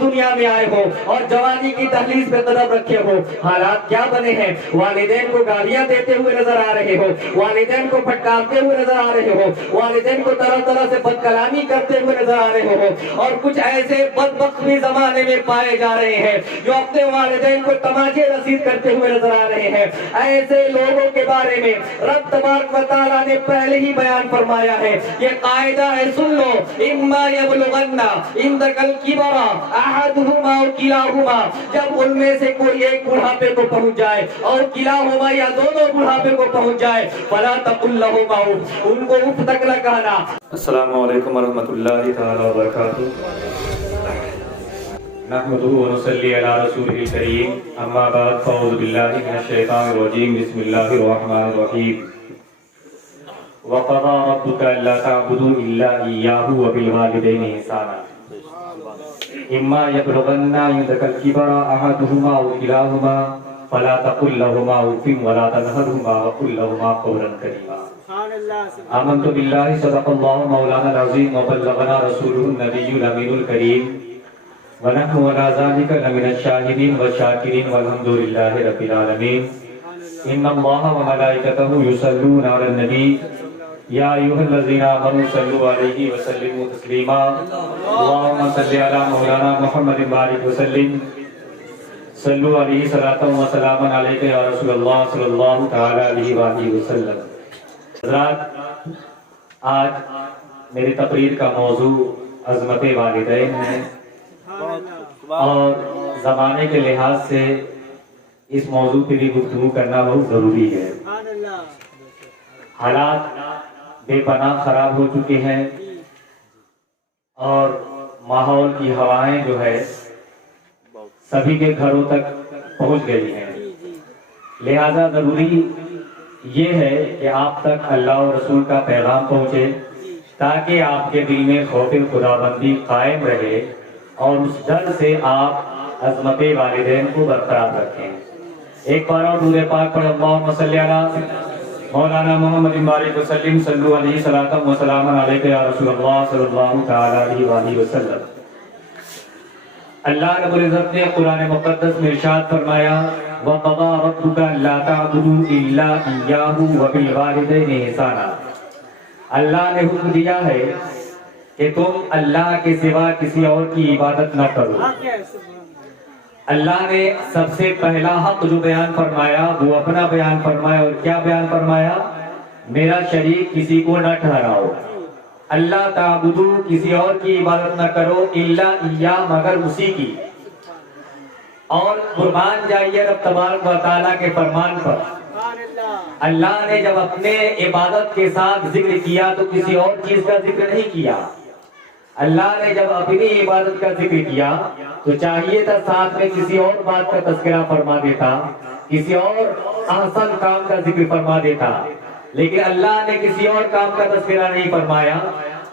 دنیا میں آئے ہو اور جوانی کی دہلیز پہ قدم رکھے ہو، حالات کیا بنے ہیں؟ والدین کو گالیاں دیتے ہوئے نظر آ رہے ہو، والدین کو پھٹکارتے ہوئے نظر آ رہے ہو، والدین کو طرح طرح سے بد کلامی کرتے ہوئے نظر آ رہے ہو، اور کچھ ایسے بدبخت بھی زمانے میں پائے جا رہے ہیں جو اپنے والدین کو تماچے رسید کرتے ہوئے نظر آ رہے ہیں۔ ایسے لوگوں کے بارے میں رب تبارک و تعالیٰ نے پہلے ہی بیان فرمایا ہے، یہ قاعدہ ہے، سن لو، اما یبلغن عندک الکبر احدہما او کلاہما، جب ان میں سے کوئی ایک بڑھاپے کو پہنچ جائے اور کلاہما یا دونوں بڑھاپے کو پہنچ جائے، فلا تقل لہما اف، ان کو اف تک نہ کہنا۔ السلام علیکم ورحمۃ اللہ تعالی وبرکاتہ۔ نحمده ونصلي على رسوله الكريم، اما بعد، فاعوذ باللہ من الشیطان الرجیم، بسم اللہ الرحمن الرحیم۔ وقضى ربك الا تعبدوا الا اياه وبالوالدين احسانا اما يبلغن عندك الكبر احدهما او كلاهما فلا تقل لهما اف ولا تنهرهما وقل لهما قولا كريما۔ آمنت باللہ صدق اللہ مولانا العظیم وبلغنا رسوله النبی الامین الکریم ونحن على ذلك لمن الشاهدين والشاكرين والحمد لله رب العالمين۔ ان الله وملائكته يصلون على النبي يا ايها الذين امنوا صلوا عليه وسلموا تسليما۔ اللهم صل على مولانا محمد وبارك وسلم، صلوا عليه صلاة وسلاما عليك يا رسول الله صلی اللہ تعالی علیہ وآلہ وسلم۔ حضرات، آج میری تقریر کا موضوع عظمت والدین ہے، اور زمانے کے لحاظ سے اس موضوع پہ بھی گفتگو کرنا بہت ضروری ہے۔ حالات بے پناہ خراب ہو چکے ہیں اور ماحول کی ہوائیں جو ہے سبھی کے گھروں تک پہنچ گئی ہیں، لہذا ضروری یہ ہے کہ آپ تک اللہ اور رسول کا پیغام پہنچے تاکہ آپ کے دل میں خوف خدا بندی قائم رہے اور اس ڈر سے آپ عظمت والدین کو برقرار رکھیں۔ ایک بار اور درود پاک پڑھ، اللہم صلی علی مولانا محمد بارک وسلم، صلو علیہ صلاۃ و سلام علیک یا رسول اللہ صلی اللہ تعالی علیہ وآلہ وسلم۔ اللہ رب العزت نے قرآن مقدس میں ارشاد فرمایا، وَقَضَىٰ رَبُّكَ أَلَّا تَعْبُدُوا إِلَّا إِيَّاهُ وَبِالْوَالِدَيْنِ إِحْسَانًا۔ اللہ نے حکم دیا ہے کہ تم اللہ کے سوا کسی اور کی عبادت نہ کرو۔ اللہ نے سب سے پہلا حق جو بیان فرمایا وہ اپنا بیان فرمایا، اور کیا بیان فرمایا؟ میرا شریک کسی کو نہ ٹھہراؤ۔ اللہ تعبدو، کسی اور کی عبادت نہ کرو، الا ایاہ، مگر اسی کی، اور قربان جائیے رب تبارک و تعالیٰ کے فرمان پر۔ اللہ نے جب اپنے عبادت کے ساتھ ذکر کیا تو کسی اور چیز کا ذکر نہیں کیا۔ اللہ نے جب اپنی عبادت کا ذکر کیا تو چاہیے تھا ساتھ میں کسی اور بات کا تذکرہ فرما دیتا، کسی اور احسن کام کا ذکر فرما دیتا، لیکن اللہ نے کسی اور کام کا تذکرہ نہیں فرمایا۔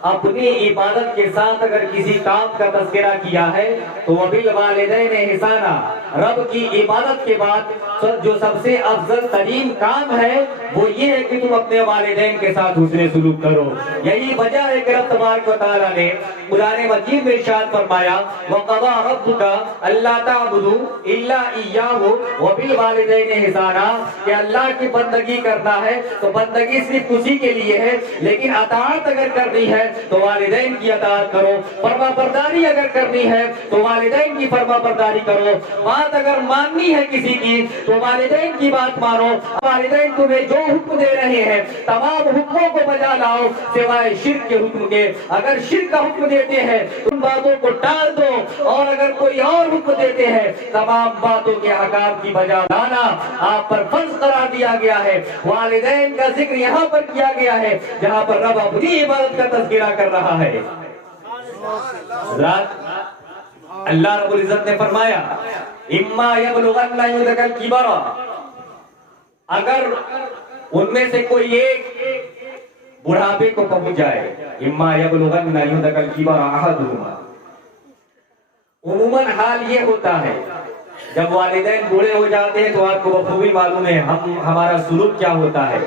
اپنی عبادت کے ساتھ اگر کسی کام کا تذکرہ کیا ہے تو وبالوالدین احسانا، رب کی عبادت کے بعد جو سب سے افضل ترین کام ہے وہ یہ ہے کہ تم اپنے والدین کے ساتھ حسن سلوک کرو۔ یہی وجہ ہے کہ رب تبارک و تعالیٰ نے قرآن مجید میں ارشاد فرمایا، وَقَضَىٰ رَبُّكَ أَلَّا تَعْبُدُوا إِلَّا إِيَّاهُ وَبِالْوَالِدَيْنِ إِحْسَانًا، کہ اللہ کی بندگی کرنا ہے تو بندگی صرف اسی کے لیے ہے، لیکن اطاعت اگر کرنی ہے تو والدین کی اطاعت کرو، فرما برداری اگر کرنی ہے تو والدین کی فرما برداری کرو، بات اگر ماننی ہے کسی کی تو والدین کی بات مانو۔ والدین تمہیں جو حکم دے رہے ہیں تمام حکموں کو بجا لاؤ سوائے شرک کے حکم کے۔ اگر شرک کا حکم دیتے ہیں ان باتوں کو ٹال دو، اور اگر کوئی اور حکم دیتے ہیں تمام باتوں کے احکام کی بجا لانا آپ پر فرض قرار دیا گیا ہے۔ والدین کا ذکر یہاں پر کیا گیا ہے جہاں پر رب اپنی عبادت کا تذکرہ کر رہا ہے۔ اللہ رب العزت نے فرمایا، اما یبلغن عندک الکبر، اگر ان میں سے کوئی ایک بڑھاپے کو پہنچ جائے، اما یبلغن عندک الکبر احدہما، عموماً حال یہ ہوتا ہے جب والدین بوڑھے ہو جاتے ہیں تو آپ کو بخوبی معلوم ہے ہمارا سلوک کیا ہوتا ہے،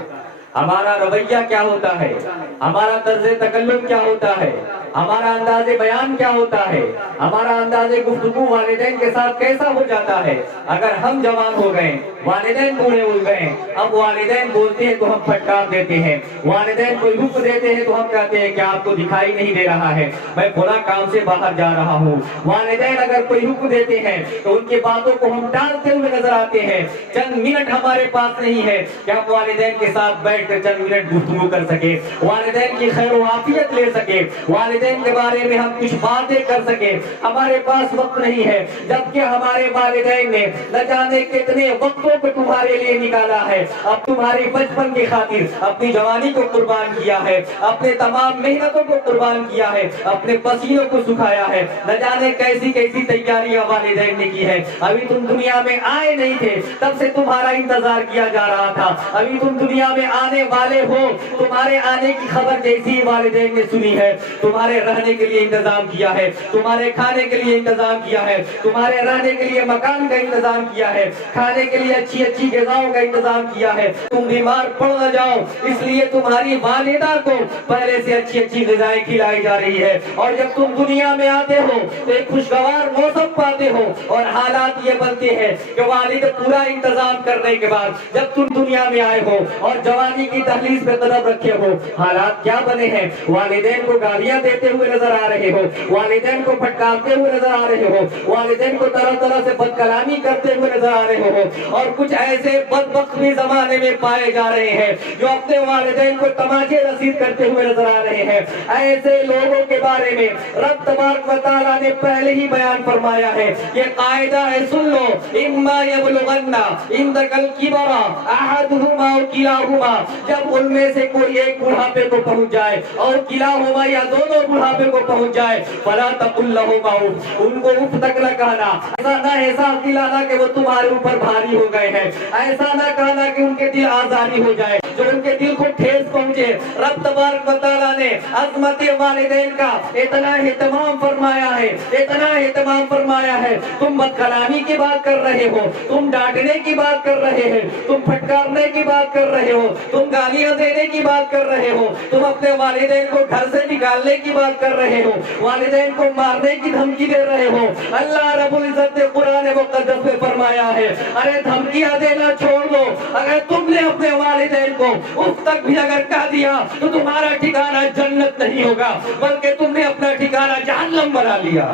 ہمارا رویہ کیا ہوتا ہے، ہمارا طرز تکلم کیا ہوتا ہے۔ ہمارا انداز بیان کیا ہوتا ہے, ہمارا انداز گفتگو والدین کے ساتھ کیسا ہو جاتا ہے. اگر ہم جوان ہو گئے, والدین بوڑھے ہو گئے, اب والدین بولتے ہیں تو ہم پھٹکار دیتے ہیں, والدین کوئی حکم دیتے ہیں تو ہم کہتے ہیں کہ آپ کو دکھائی نہیں دے رہا ہے, میں فلاں کام سے باہر جا رہا ہوں. والدین اگر کوئی حکم دیتے ہیں تو ان کی باتوں کو ہم ٹالتے ہوئے نظر آتے ہیں. چند منٹ ہمارے پاس نہیں ہے کہ ہم والدین کے ساتھ بیٹھ کر چند منٹ گفتگو کر سکے, والدین کی خیر و عافیت لے سکے, والدین کے بارے میں ہم کچھ باتیں کر سکے. ہمارے پاس وقت نہیں ہے, جبکہ ہمارے والدین نے نہ جانے کتنے وقتوں کو تمہارے لیے نکالا ہے. اب تمہاری بچپن کی خاطر اپنی جوانی کو قربان کیا ہے, اپنے تمام محنتوں کو قربان کیا ہے, اپنے پسینوں کو سکھایا ہے. نہ جانے کیسی کیسی تیاریاں والدین نے کی ہے. ابھی تم دنیا میں آئے نہیں تھے, تب سے تمہارا انتظار کیا جا رہا تھا. ابھی تم دنیا میں آنے والے ہو, تمہارے آنے کی خبر جیسی والدین نے سنی ہے. تمہارے رہنے کے لیے انتظام کیا ہے, تمہارے کھانے کے لیے انتظام کیا ہے, تمہارے رہنے کے لیے مکان کا انتظام کیا ہے, کھانے کے لیے اچھی اچھی غذاؤں کا انتظام کیا ہے. تم بیمار پڑ نہ جاؤ اس لیے تمہاری والدہ کو پہلے سے اچھی اچھی غذائیں کھلائی جا رہی ہے. اور جب تم دنیا میں آتے ہو تو ایک خوشگوار موسم پاتے ہو, اور حالات یہ بنتے ہیں کہ والد پورا انتظام کرنے کے بعد جب تم دنیا میں آئے ہو اور جوانی کی دہلیز پہ قدم رکھے ہو, حالات کیا بنے ہیں. والدین کو گالیاں دیتے ہوئے نظر آ رہے ہو, والدین کو پھٹکارتے ہوئے نظر آ رہے ہو, والدین کو طرح طرح سے بد کلامی کرتے ہوئے نظر آ رہے ہو. اور کچھ ایسے بدبخت بھی زمانے میں پائے جا رہے ہیں جو اپنے والدین کو تماچے رسید کرتے ہوئے نظر آ رہے ہیں. ایسے لوگوں کے بارے میں رب تبارک و تعالیٰ نے پہلے ہی بیان فرمایا ہے, یہ قاعدہ ہے سن لو, اما یبلغن عندک الکبر احدہما او کلاہما, جب ان میں سے کوئی ایک بڑھاپے کو پہنچ جائے اور کلاہما یا دونوں بڑھاپے کو پہنچ جائے, فلا تقل لہما اف, ان کو اف تک نہ کہنا, ایسا نہ احساس دلانا کہ وہ تمہارے اوپر بھاری ہو گئے ہیں, ایسا نہ کہنا کہ ان کے دل آزاری ہو جائے, جو ان کے دل کو ٹھیس پہنچے. رب تبارک و تعالیٰ نے عظمت والدین کا اتنا اہتمام فرمایا ہے, اتنا اہتمام فرمایا ہے. تم بد کلامی کی بات کر رہے ہو, تم ڈانٹنے کی بات کر رہے ہیں, تم پھٹکارنے کی بات کر رہے ہو, تم گالیاں دینے کی بات کر رہے ہو, تم اپنے والدین کو گھر سے نکالنے کی بات کر رہے ہو, والدین کو مارنے کی دھمکی دے رہے ہو. اللہ رب العزت نے قرآن مقدس میں فرمایا ہے, ارے دھمکیاں دینا چھوڑ دو, اگر تم نے اپنے والدین کو اس تک بھی اگر کہہ دیا تو تمہارا ٹھکانہ جنت نہیں ہوگا بلکہ تم نے اپنا ٹھکانہ جہنم بنا لیا.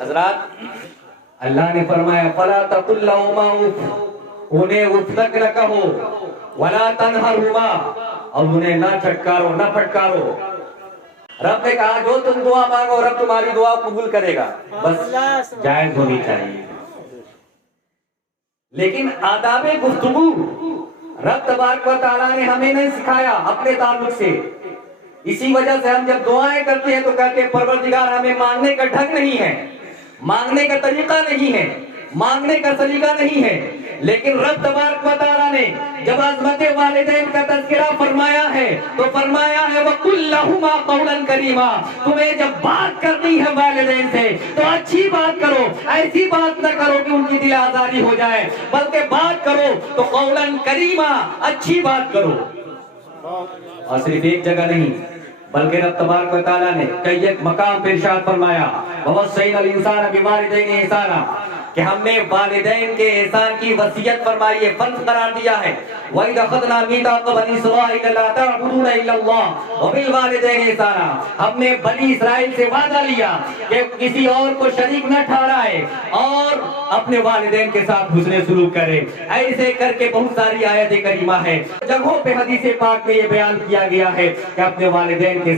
حضرات, اللہ نے فرمایا فلا تقل لهما اف, انہیں اف تک نہ کہو, ولا تنہرہما, اور انہیں نہ چھٹکارو نہ پھٹکارو. رب نے کہا جو تم دعا مانگو رب تمہاری دعا قبول کرے گا, بس جائز ہونی چاہیے. لیکن آداب گفتگو رب تبارک و تعالیٰ نے ہمیں نہیں سکھایا اپنے تعلق سے. اسی وجہ سے ہم جب دعائیں کرتے ہیں تو کہتے ہیں پروردگار ہمیں مانگنے کا ڈھنگ نہیں ہے, مانگنے کا طریقہ نہیں ہے, مانگنے کا سلیقہ نہیں ہے. لیکن رب تبارک و تعالیٰ نے جب عظمت والدین کا تذکرہ فرمایا ہے تو فرمایا ہے وَقُلْ لَهُمَا قَوْلًا كَرِيمًا, تمہیں جب بات کرنی ہے والدین سے تو اچھی بات کرو, ایسی بات نہ کرو کہ ان کی دل آزاری ہو جائے, بلکہ بات کرو تو قولاً کریما, اچھی بات کرو. اور صرف ایک جگہ نہیں بلکہ رب تبارک و تعالیٰ نے کئی ایک مقام پر ارشاد فرمایا وَوَصَّيْنَا الْإِنسَانَ بِوَالِدَيْهِ إِحْسَانًا, کہ ہم نے والدین کے احسان کی وصیت فرمائی ہے, فرض قرار دیا ہے. وَإِذْ أَخَذْنَا مِيثَاقَ بَنِي إِسْرَائِيلَ لَا تَعْبُدُونَ إِلَّا اللَّهَ وَبِالْوَالِدَيْنِ إِحْسَانًا, ہم نے بنی اسرائیل سے وعدہ لیا کہ کسی اور کو شریک نہ ٹھہرائے اور اپنے والدین کے ساتھ حسن سلوک کرے. ایسے کر کے بہت ساری آیت کریمہ ہے, جگہوں پہ حدیث پاک میں یہ بیان کیا گیا ہے کہ اپنے والدین کے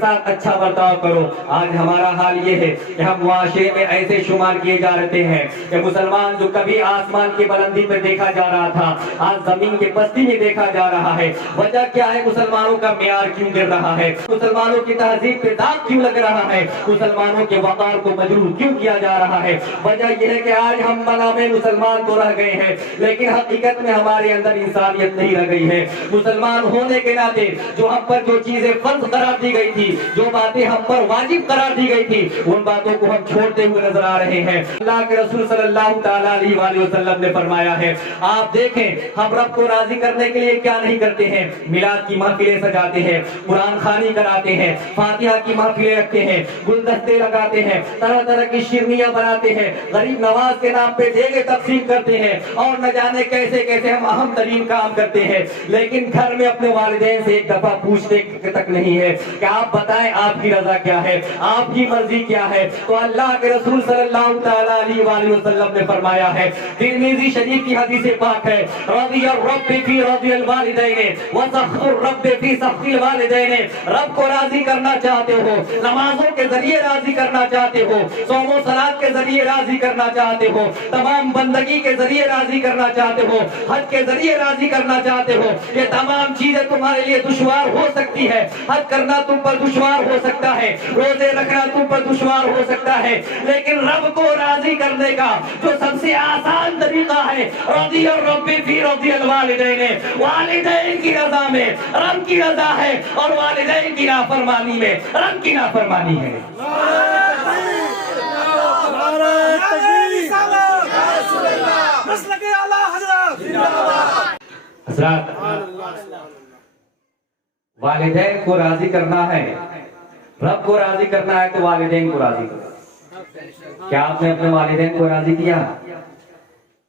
ساتھ اچھا برتاؤ کرو. آج ہمارا حال یہ ہے کہ ہم معاشرے میں ایسے شمار کیے جا رہتے ہیں کہ مسلمان جو کبھی آسمان کی بلندی پہ دیکھا جا رہا تھا آج زمین کے پستی میں دیکھا جا رہا ہے. وجہ کیا ہے؟ مسلمانوں کا معیار کیوں گر رہا ہے, مسلمانوں کی تہذیب پہ داغ کیوں لگ رہا ہے, مسلمانوں کے وقار کو مجروح کیوں کیا جا رہا ہے. وجہ یہ ہے کہ آج ہم بنام مسلمان تو رہ گئے ہیں لیکن حقیقت میں ہمارے اندر انسانیت نہیں رہ گئی ہے. مسلمان ہونے کے ناطے جو ہم پر جو چیزیں فرض قرار دی گئی تھی, جو باتیں ہم پر واجب قرار دی گئی تھی, ان باتوں کو ہم چھوڑتے ہوئے نظر آ رہے رہے ہیں. اللہ کے رسول صلی اللہ تعالیٰ علیہ وآلہ وسلم نے فرمایا ہے, آپ دیکھیں ہم رب کو راضی کرنے کے لیے کیا نہیں کرتے ہیں. میلاد کی محفلیں سجاتے ہیں, قرآن خوانی کراتے ہیں, فاتحہ کی محفلیں رکھتے ہیں, گلدستے لگاتے ہیں, طرح طرح کی شیرنیاں بناتے ہیں, غریب نواز کے نام پہ دیگیں تقسیم کرتے ہیں, اور نہ جانے کیسے کیسے ہم اہم ترین کام کرتے ہیں. لیکن گھر میں اپنے والدین سے ایک دفعہ پوچھتے تک نہیں ہے کہ آپ بتائیں آپ کی رضا کیا ہے, آپ کی مرضی کیا ہے. تو اللہ کے رسول صلی اللہ تعالیٰ علیہ وآلہ وسلم نے فرمایا ہے, ترمذی شریف کی حدیث پاک ہے, رضی الرب فی رضی الوالدین وسخط الرب فی سخط الوالدین. رب کو راضی کرنا چاہتے ہو, نمازوں کے ذریعے راضی کرنا چاہتے ہو, صوم و صلات کے ذریعے راضی کرنا چاہتے ہو, تمام بندگی کے ذریعے راضی کرنا چاہتے ہو, حج کے ذریعے راضی کرنا چاہتے ہو. یہ تمام چیزیں تمہارے لیے دشوار ہو سکتی ہے, حج کرنا تم پر دشوار ہو سکتا ہے, روزے رکھنا تم پر دشوار ہو سکتا ہے, لیکن رب کو راضی کرنے کا جو سب سے آسان طریقہ ہے, رضی الرب فی رضی الوالدین, والدین کی رضا میں رب کی رضا ہے, اور والدین کی نافرمانی میں رب کی نافرمانی ہے. حضرات, والدین کو راضی کرنا ہے, رب کو راضی کرنا ہے تو والدین کو راضی کرو. کیا آپ نے اپنے والدین کو راضی کیا؟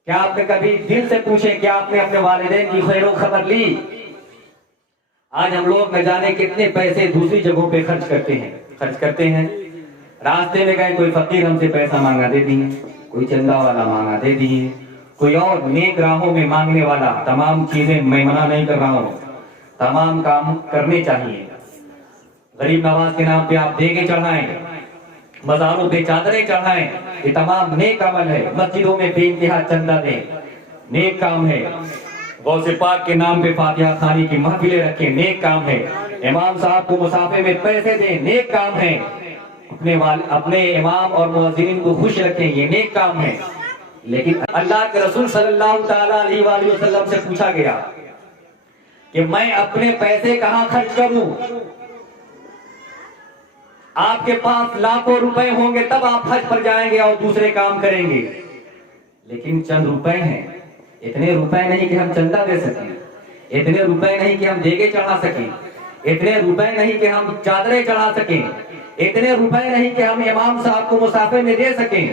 کیا آپ نے کبھی دل سے پوچھیں کہ آپ نے اپنے والدین کی خیر و خبر لی؟ آج ہم لوگ نہ جانے کتنے پیسے دوسری جگہوں پہ خرچ کرتے ہیں. راستے میں گئے, کوئی فقیر ہم سے پیسہ مانگا دے دیے, کوئی چندہ والا مانگا دے دیے, کوئی اور نیک راہوں میں مانگنے والا. تمام چیزیں میں منع نہیں کر رہا ہوں, تمام کام کرنے چاہیے. غریب نواز کے نام پہ آپ دیگیں چڑھائیں, مزاروں پہ چادریں چڑھائیں, یہ تمام نیک عمل ہے. مسجدوں میں بے انتہا چندہ دیں, نیک کام ہے. غوث پاک کے نام پہ فاتحہ خوانی کی محفلیں رکھیں, نیک کام ہے. امام صاحب کو مسافے میں پیسے دیں, نیک کام ہے. اپنے امام اور مؤذنین کو خوش رکھیں, یہ نیک کام ہے. لیکن اللہ کے رسول صلی اللہ تعالیٰ علیہ وآلہ وسلم سے پوچھا گیا کہ میں اپنے پیسے کہاں خرچ کروں؟ آپ کے پاس لاکھوں روپے ہوں گے تب آپ حج پر جائیں گے اور دوسرے کام کریں گے, لیکن چند روپے ہیں. اتنے روپے نہیں کہ ہم چندہ دے سکیں, اتنے روپے نہیں کہ ہم دیگیں چڑھا سکیں, اتنے روپے نہیں کہ ہم چادریں چڑھا سکیں, اتنے روپے نہیں کہ ہم امام صاحب کو مسافے میں دے سکیں.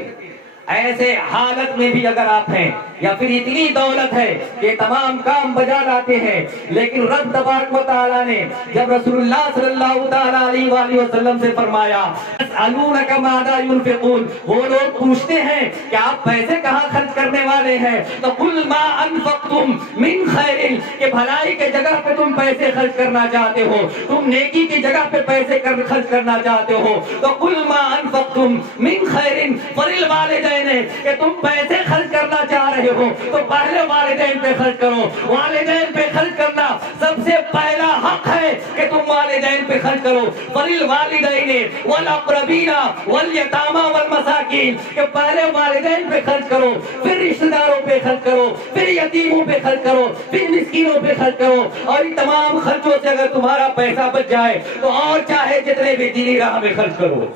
ایسے حالت میں بھی اگر آپ ہیں, یا پھر اتنی دولت ہے کہ تمام کام بجا لاتے ہیں, لیکن رب تبارک و تعالیٰ نے جب رسول اللہ صلی اللہ تعالیٰ علیہ وآلہ وسلم سے فرمایا يسألونك ماذا ينفقون, وہ لوگ پوچھتے ہیں کہ آپ پیسے کہاں خرچ کرنے والے ہیں, تو قل ما انفقتم من خیر, کہ بھلائی کے جگہ پہ تم پیسے خرچ کرنا چاہتے ہو, تم نیکی کی جگہ پہ پیسے خرچ کرنا چاہتے ہو, تو قل ما انفقتم من خیر فللوالدین, کہ تم پیسے خرچ کرنا چاہ رہے ہو تو پہلے والدین پہ خرچ کرو. والدین پہ خرچ کرنا سب سے پہلا حق ہے کہ تم والدین پہ خرچ کرو. فللوالدین والاقربین والیتامی والمساکین, کہ پہلے والدین پہ خرچ کرو, پھر رشتہ داروں پہ خرچ کرو, پھر یتیموں پہ خرچ کرو, پھر مسکینوں پہ خرچ کرو. اور ان تمام خرچوں سے اگر تمہارا پیسہ بچ جائے تو اور چاہے جتنے بھی دینی راہ میں خرچ کرو.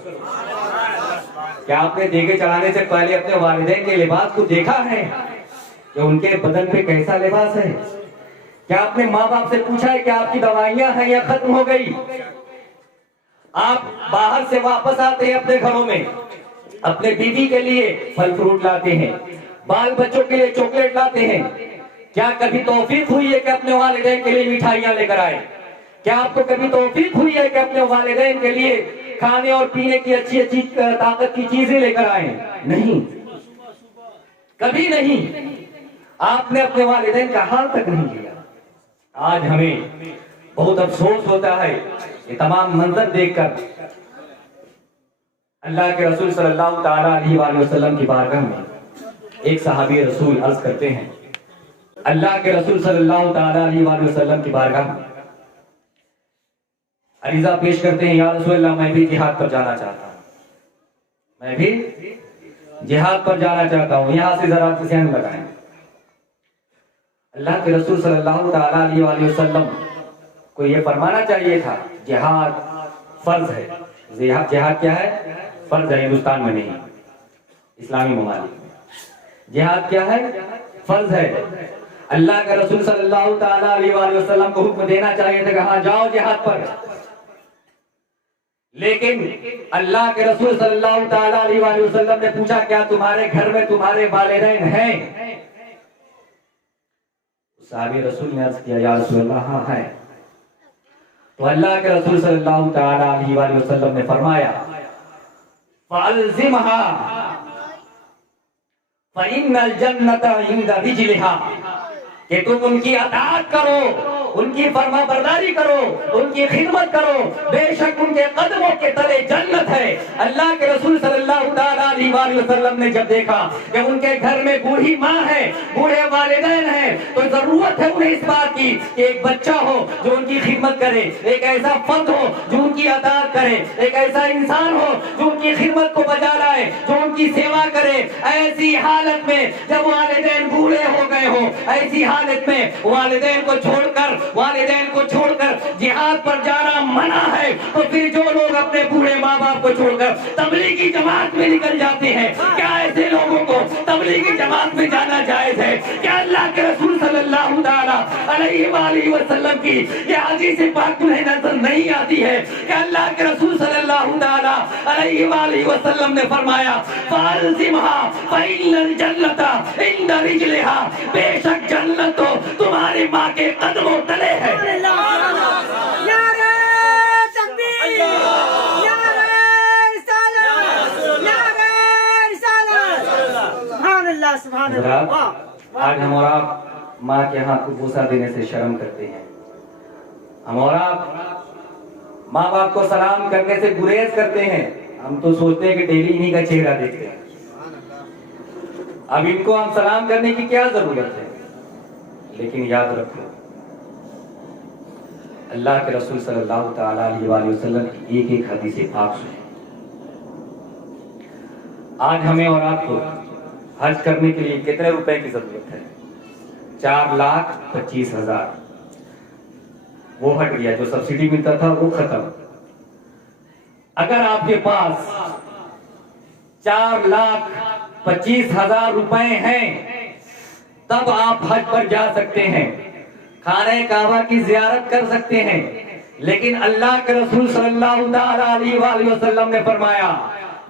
کیا آپ نے دیگیں چڑھانے سے پہلے اپنے والدین کے لباس کو دیکھا ہے کہ ان کے بدن پہ کیسا لباس ہے؟ کیا آپ نے ماں باپ سے پوچھا ہے کہ آپ کی دوائیاں ہیں یا ختم ہو گئی؟ آپ باہر سے واپس آتے ہیں اپنے گھروں میں, اپنے بیوی کے لیے پھل فروٹ لاتے ہیں, بال بچوں کے لیے چاکلیٹ لاتے ہیں. کیا کبھی توفیق ہوئی ہے کہ اپنے والدین کے لیے مٹھائیاں لے کر آئے؟ کیا آپ کو کبھی توفیق ہوئی ہے کہ اپنے والدین کے لیے کھانے اور پینے کی اچھی اچھی طاقت کی چیزیں لے کر آئیں؟ نہیں, کبھی نہیں. آپ نے اپنے والدین کا حال تک نہیں لیا. آج ہمیں بہت افسوس ہوتا ہے یہ تمام منظر دیکھ کر. اللہ کے رسول صلی اللہ تعالیٰ علیہ وآلہ وسلم کی بارگاہ میں ایک صحابی رسول عرض کرتے ہیں, اللہ کے رسول صلی اللہ تعالیٰ علیہ وآلہ وسلم کی بارگاہ میں عریضہ پیش کرتے ہیں, یا رسول اللہ میں بھی جہاد پر جانا چاہتا ہوں, میں بھی جہاد پر جانا چاہتا ہوں. یہاں سے ذرا ذہن لگائیں, اللہ کے رسول صلی اللہ تعالیٰ علیہ وآلہ وسلم کو یہ فرمانا چاہیے تھا جہاد فرض ہے. جہاد کیا ہے؟ فرض ہے, ہندوستان میں نہیں. اسلامی ممالک میں جہاد کیا ہے؟ فرض ہے. اللہ کے رسول صلی اللہ تعالی علیہ وآلہ وسلم کو حکم دینا چاہیے تھا کہ ہاں جاؤ جہاد پر، لیکن اللہ کے رسول صلی اللہ تعالی علیہ وآلہ وسلم نے پوچھا کیا تمہارے گھر میں تمہارے والدین ہیں؟ صحابی رسول نے عرض کیا یا رسول اللہ ہاں ہے. تو اللہ کے رسول صلی اللہ تعالی علیہ وآلہ وسلم نے فرمایا فَأَلْزِمْهَا فَإِنَّ الْجَنَّةَ عِنْدَ رِجْلِهَا، کہ تم ان کی اطاعت کرو، ان کی فرما برداری کرو، ان کی خدمت کرو، بے شک ان کے قدموں کے تلے جنت ہے. اللہ کے رسول صلی اللہ تعالیٰ علیہ وآلہ وسلم نے جب دیکھا کہ ان کے گھر میں بوڑھی ماں ہے، بوڑھے والدین ہیں، تو ضرورت ہے انہیں اس بات کی کہ ایک بچہ ہو جو ان کی خدمت کرے، ایک ایسا فرد ہو جو ان کی اطاعت کرے، ایک ایسا انسان ہو جو ان کی خدمت کو بجا لائے، جو ان کی سیوا کرے. ایسی حالت میں جب والدین بوڑھے ہو گئے ہو، ایسی حالت میں والدین کو چھوڑ کر جہاد پر جانا منع ہے، تو پھر جو لوگ اپنے بوڑھے ماں باپ کو چھوڑ کر تبلیغی جماعت میں نکل جاتے ہیں، کیا ایسے لوگوں کو تبلیغی جماعت میں جانا جائز ہے؟ کیا اللہ کے رسول صلی اللہ تعالی علیہ وآلہ وسلم کی یہ حدیث پاک تمہیں نظر نہیں آتی ہے کہ اللہ کے رسول صلی اللہ تعالی علیہ وآلہ وسلم نے فرمایا فَأَلْزِمْهَا فَإِنَّ الْجَنَّةَ عِنْدَ رِجْلِهَا، بے شک جنت تو تمہاری ماں کے قدموں تلے ہے. آج ہم اور آپ ماں کے ہاتھ کو بوسہ دینے سے شرم کرتے ہیں، ہم اور آپ ماں باپ کو سلام کرنے سے گریز کرتے ہیں. ہم تو سوچتے ہیں کہ ڈیلی انہی کا چہرہ دیکھتے ہیں، اب ان کو ہم سلام کرنے کی کیا ضرورت ہے؟ لیکن یاد رکھو اللہ کے رسول صلی اللہ تعالی علیہ وآلہ وسلم کی ایک ایک حدیث پاک سنیں. آج ہمیں اور آپ کو حج کرنے کے لیے کتنے روپے کی ضرورت ہے؟ 4,25,000. وہ ہٹ گیا، جو سبسڈی ملتا تھا وہ ختم. اگر آپ کے پاس 4,25,000 روپے ہیں تب آپ حج پر جا سکتے ہیں، خانہ کعبہ کی زیارت کر سکتے ہیں. لیکن اللہ کے رسول صلی اللہ تعالی علیہ وآلہ وسلم نے فرمایا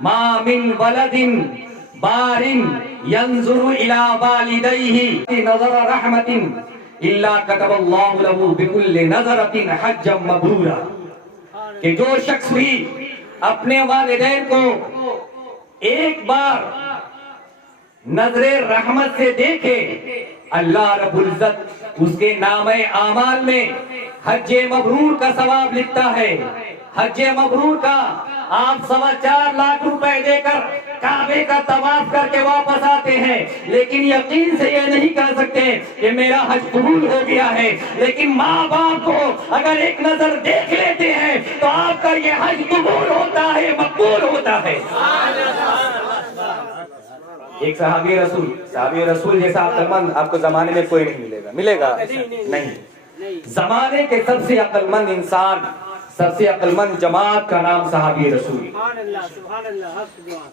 ما من ولد بار ينظر الى والديه نظر رحمت الا كتب الله له بكل نظرة حجا مبرورا، کہ جو شخص بھی اپنے والدین کو ایک بار نظر رحمت سے دیکھے، اللہ رب العزت اس کے نام اعمال میں حج مبرور کا ثواب لکھتا ہے. حج مبرور کا آپ 4.25 لاکھ روپے دے کر کعبے کا طواف کر کے واپس آتے ہیں، لیکن یقین سے یہ نہیں کہہ سکتے کہ میرا حج قبول ہو گیا ہے. لیکن ماں باپ کو اگر ایک نظر دیکھ لیتے ہیں تو آپ کا یہ حج قبول ہوتا ہے، مقبول ہوتا ہے. ایک صحابی رسول جیسا عقل مند آپ کو زمانے میں کوئی نہیں ملے گا نہیں. زمانے کے سب سے عقل مند انسان، سب سے عقل مند جماعت کا نام صحابی رسول.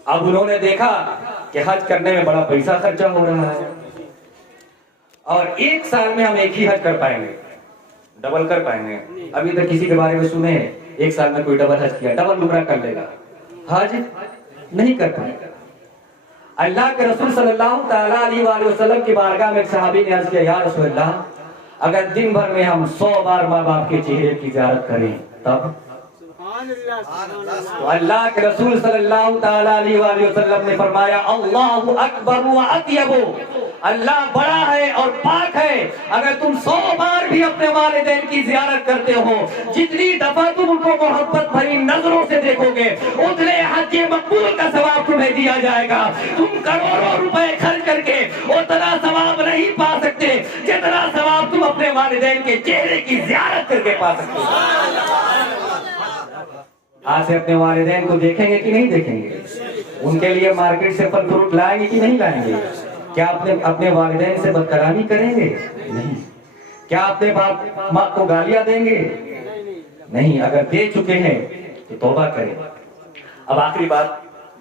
اب انہوں نے دیکھا کہ حج کرنے میں بڑا پیسہ خرچہ ہو رہا ہے، اور ایک سال میں ہم ایک ہی حج کر پائیں گے، ڈبل کر پائیں گے. ابھی تک کسی کے بارے میں سنے ایک سال میں کوئی ڈبل حج کیا، ڈبل عمرہ کر لے گا، حج نہیں کر پائے گا. اللہ کے رسول صلی اللہ تعالی علیہ وآلہ وسلم کی بارگاہ میں ایک صحابی نے عرض کیا یا رسول اللہ اگر دن بھر میں ہم 100 بار ماں باپ کے چہرے کی زیارت کریں تب؟ تو اللہ کے رسول صلی اللہ تعالی علیہ وآلہ وسلم نے فرمایا اللہ اکبر و اطیب، اللہ بڑا ہے اور پاک ہے. اگر تم 100 بار بھی اپنے والدین کی زیارت کرتے ہو، جتنی دفعہ تم ان کو محبت بھری نظروں سے دیکھو گے اتنے حج مقبول کا ثواب تمہیں دیا جائے گا. تم کروڑوں روپے خرچ کر کے اتنا ثواب نہیں پا سکتے جتنا ثواب تم اپنے والدین کے چہرے کی زیارت کر کے پا سکتے ہو. آج سے اپنے والدین کو دیکھیں گے کہ نہیں دیکھیں گے؟ ان کے لیے مارکیٹ سے پھل فروٹ لائیں گے کہ نہیں لائیں گے؟ کیا اپنے والدین سے بدکلامی کریں گے؟ نہیں. کیا اپنے باپ ماں کو گالیاں دیں گے؟ نہیں. اگر دے چکے ہیں تو توبہ کریں. اب آخری بات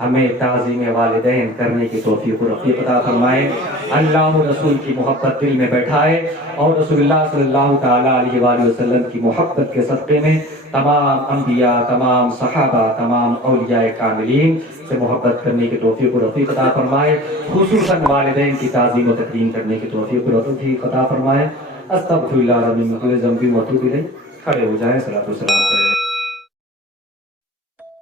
ہمیں تعظیم والدین کرنے کی توفیق و رفیق عطا فرمائے، اللہ و رسول کی محبت دل میں بیٹھائے، اور رسول اللہ صلی اللہ تعالیٰ علیہ وآلہ وسلم کی محبت کے صدقے میں تمام انبیاء، تمام صحابہ، تمام اولیاء کاملین سے محبت کرنے کی توفیق و رفیق عطا فرمائے، خصوصاً والدین کی تعظیم و تکریم کرنے کی توفیق و رفیق عطا فرمائے۔ استغفر اللہ ربی من کل ذنب و اتوب الیہ۔ کھڑے ہو جائیں، صلاۃ و سلام کریں۔